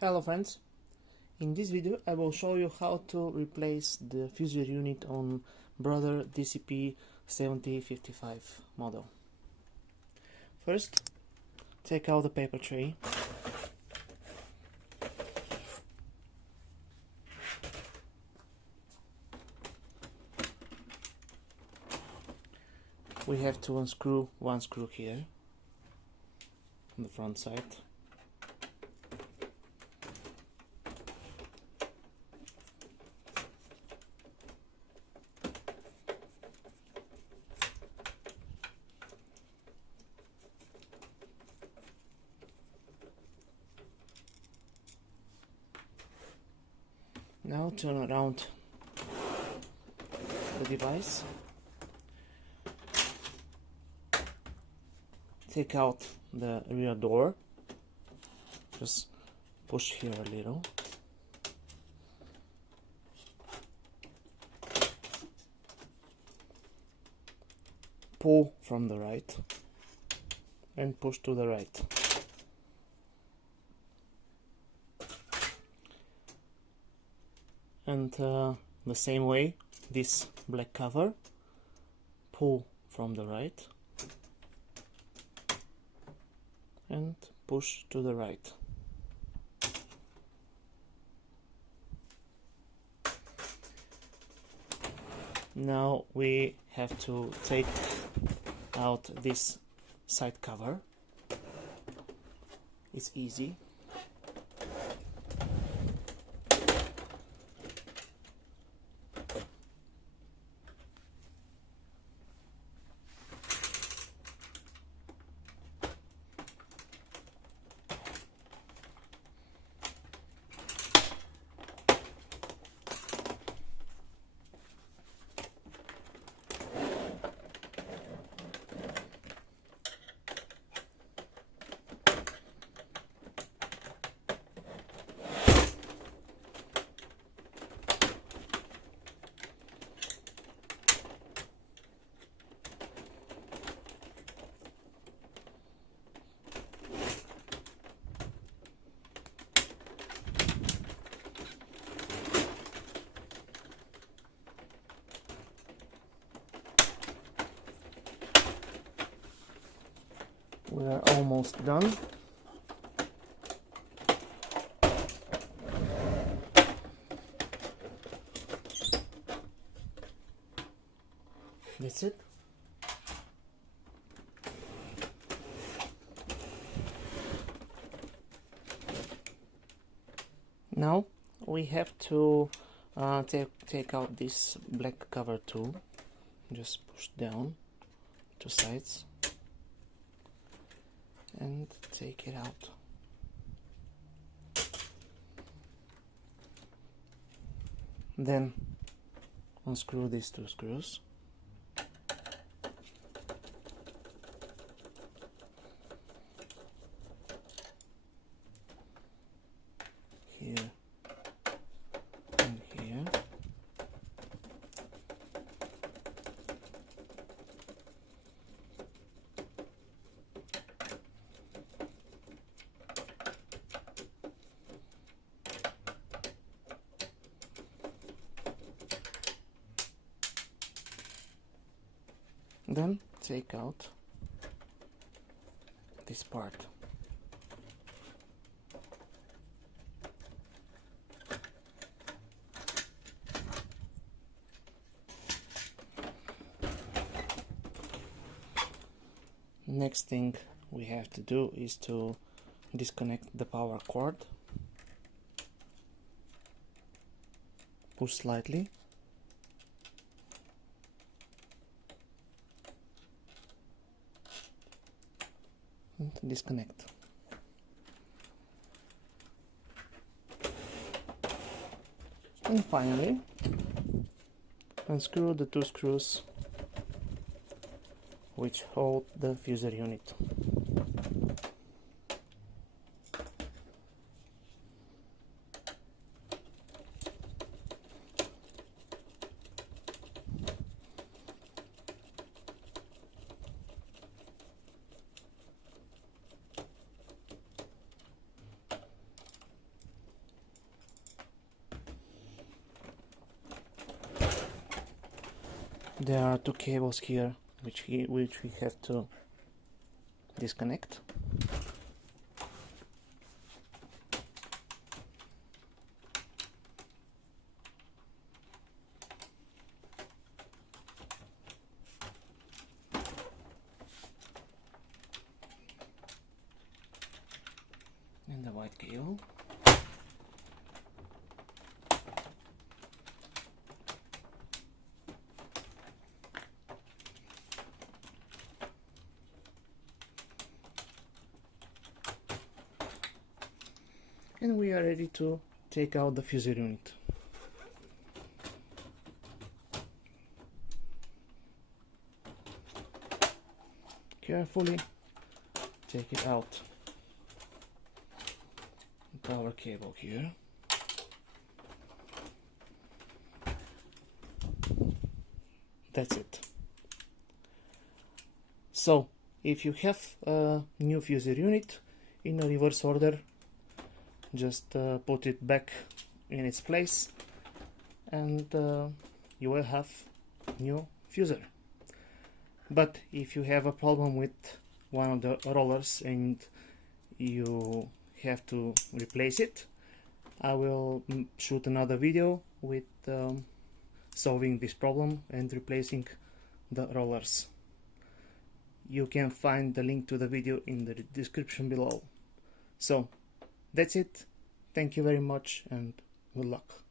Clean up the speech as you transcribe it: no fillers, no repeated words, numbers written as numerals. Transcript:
Hello friends, in this video I will show you how to replace the fusor unit on Brother DCP-7055 model. First, take out the paper tray. We have to unscrew one screw here on the front side. Now turn around the device. Take out the rear door. Just push here a little. Pull from the right and push to the right. And the same way, this black cover, pull from the right and push to the right. Now we have to take out this side cover. It's easy. We are almost done. That's it. Now we have to take out this black cover too. Just push down to sides and take it out. Then unscrew these two screws. Here and here. Then take out this part. Next thing we have to do is to disconnect the power cord. Push slightly. And disconnect. And finally, unscrew the two screws which hold the fusor unit. There are two cables here which we have to disconnect. And the white cable. And we are ready to take out the fusor unit. Carefully take it out. Power cable here. That's it. So if you have a new fusor unit in a reverse order, just put it back in its place and you will have new fusor. But if you have a problem with one of the rollers and you have to replace it, I will shoot another video with solving this problem and replacing the rollers. You can find the link to the video in the description below. So that's it. Thank you very much and good luck.